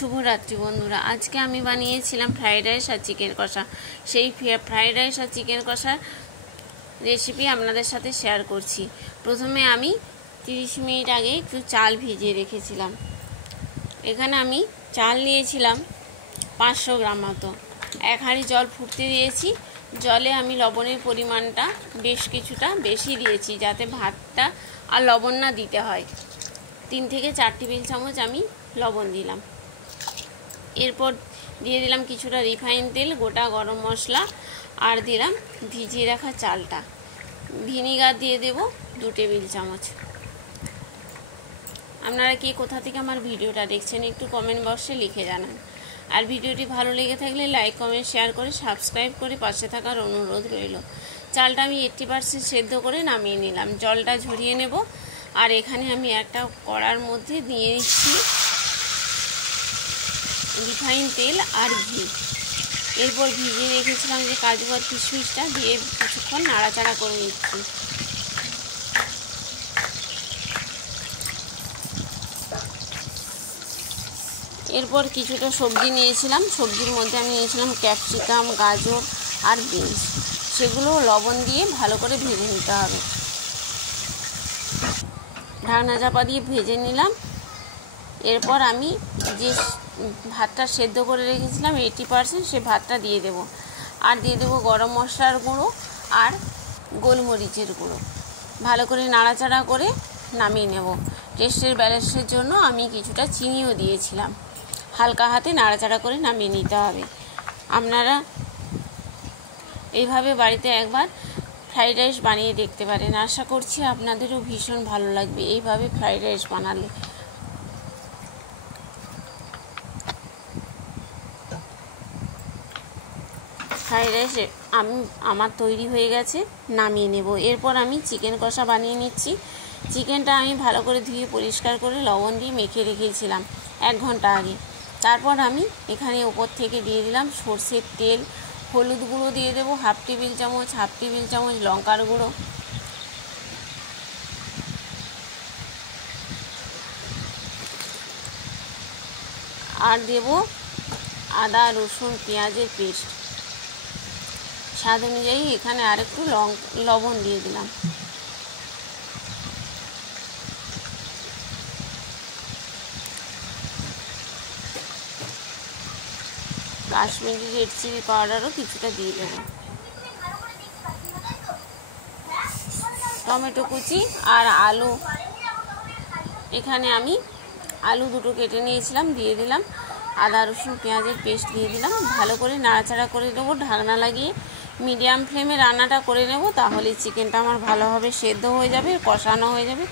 শুভরাত্রি বন্ধুরা। আজকে আমি বানিয়েছিলাম ফ্রাইড রাইস আর চিকেন কষা। সেই ফ্রাইড রাইস আর চিকেন কষার রেসিপি আপনাদের সাথে শেয়ার করছি। প্রথমে আমি 30 মিনিট আগে একটু চাল ভিজিয়ে রেখেছিলাম। এখানে আমি চাল নিয়েছিলাম 500 গ্রাম মতো। 1 হাঁড়ি জল ফুটতে দিয়েছি। জলে আমি লবণের পরিমাণটা বেশ কিছুটা বেশি দিয়েছি, যাতে ভাতটা আর লবণ না দিতে হয়। 3 থেকে 4 টেবিল চামচ আমি লবণ দিলাম। এরপর দিয়ে দিলাম কিছুটা রিফাইন তেল, গোটা গরম মশলা, আর দিলাম ভিজিয়ে রাখা চালটা। ভিনিগার দিয়ে দেব 2 টেবিল চামচ। আপনারা কে কোথা থেকে আমার ভিডিওটা দেখছেন একটু কমেন্ট বক্সে লিখে জানান। আর ভিডিওটি ভালো লেগে থাকলে লাইক, কমেন্ট, শেয়ার করে সাবস্ক্রাইব করে পাশে থাকার অনুরোধ রইল। চালটা আমি 80% সেদ্ধ করে নামিয়ে নিলাম। জলটা ঝরিয়ে নেব। আর এখানে আমি একটা কড়ার মধ্যে দিয়ে নিচ্ছি রিফাইন তেল আর ঘি। এরপর ভিজিয়ে রেখেছিলাম যে কাজু আর কিশমিশটা দিয়ে কিছুক্ষণ নাড়াচাড়া করে নিচ্ছি। এরপর কিছুটা সবজি নিয়েছিলাম। সবজির মধ্যে আমি নিয়েছিলাম ক্যাপসিকাম, গাজর আর বিনস। সেগুলো লবণ দিয়ে ভালো করে ভেজে নিতে হবে। ঢাকনা চাপা দিয়ে ভেজে নিলাম। এরপর আমি যে ভাতটা সেদ্ধ করে রেখেছিলাম 80%, সে ভাতটা দিয়ে দেব। আর দিয়ে দেবো গরম মশলার গুঁড়ো আর গোলমরিচের গুঁড়ো। ভালো করে নাড়াচাড়া করে নামিয়ে নেব। টেস্টের ব্যালেন্সের জন্য আমি কিছুটা চিনিও দিয়েছিলাম। হালকা হাতে নাড়াচাড়া করে নামিয়ে নিতে হবে। আপনারা এইভাবে বাড়িতে একবার ফ্রাইড রাইস বানিয়ে দেখতে পারেন। আশা করছি আপনাদেরও ভীষণ ভালো লাগবে এইভাবে ফ্রাইড রাইস বানালে। ফ্রাইড রাইস আমার তৈরি হয়ে গেছে, নামিয়ে নেব। এরপর আমি চিকেন কষা বানিয়ে নিচ্ছি। চিকেনটা আমি ভালো করে ধুয়ে পরিষ্কার করে লবণ দিয়ে মেখে রেখেছিলাম 1 ঘন্টা আগে। তারপর আমি এখানে ওপর থেকে দিয়ে দিলাম সর্ষের তেল, হলুদ গুঁড়ো দিয়ে দেবো হাফ টেবিল চামচ লঙ্কার গুঁড়ো, আর দেব আদা রসুন পেঁয়াজের পেস্ট। স্বাদ অনুযায়ী এখানে আরেকটু লবণ দিয়ে দিলাম। কাশ্মীরি রেড চিলি পাউডারও কিছুটা দিয়ে দেব। টমেটো কুচি আর আলু, এখানে আমি আলু 2টো কেটে নিয়েছিলাম, দিয়ে দিলাম। আদা রসুন পেঁয়াজের পেস্ট দিয়ে দিলাম। ভালো করে নাড়াচাড়া করে দেবো। ঢাকনা লাগিয়ে মিডিয়াম ফ্লেমে রান্নাটা করে নেব। তাহলে চিকেনটা আমার ভালোভাবে সেদ্ধ হয়ে যাবে, কষানো হয়ে যাবে।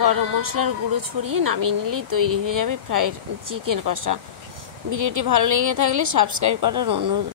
গরম মশলার গুঁড়ো ছড়িয়ে নামিয়ে নিলেই তৈরি হয়ে যাবে ফ্রাইড চিকেন কষা। ভিডিওটি ভালো লেগে থাকলে সাবস্ক্রাইব করার অনুরোধ।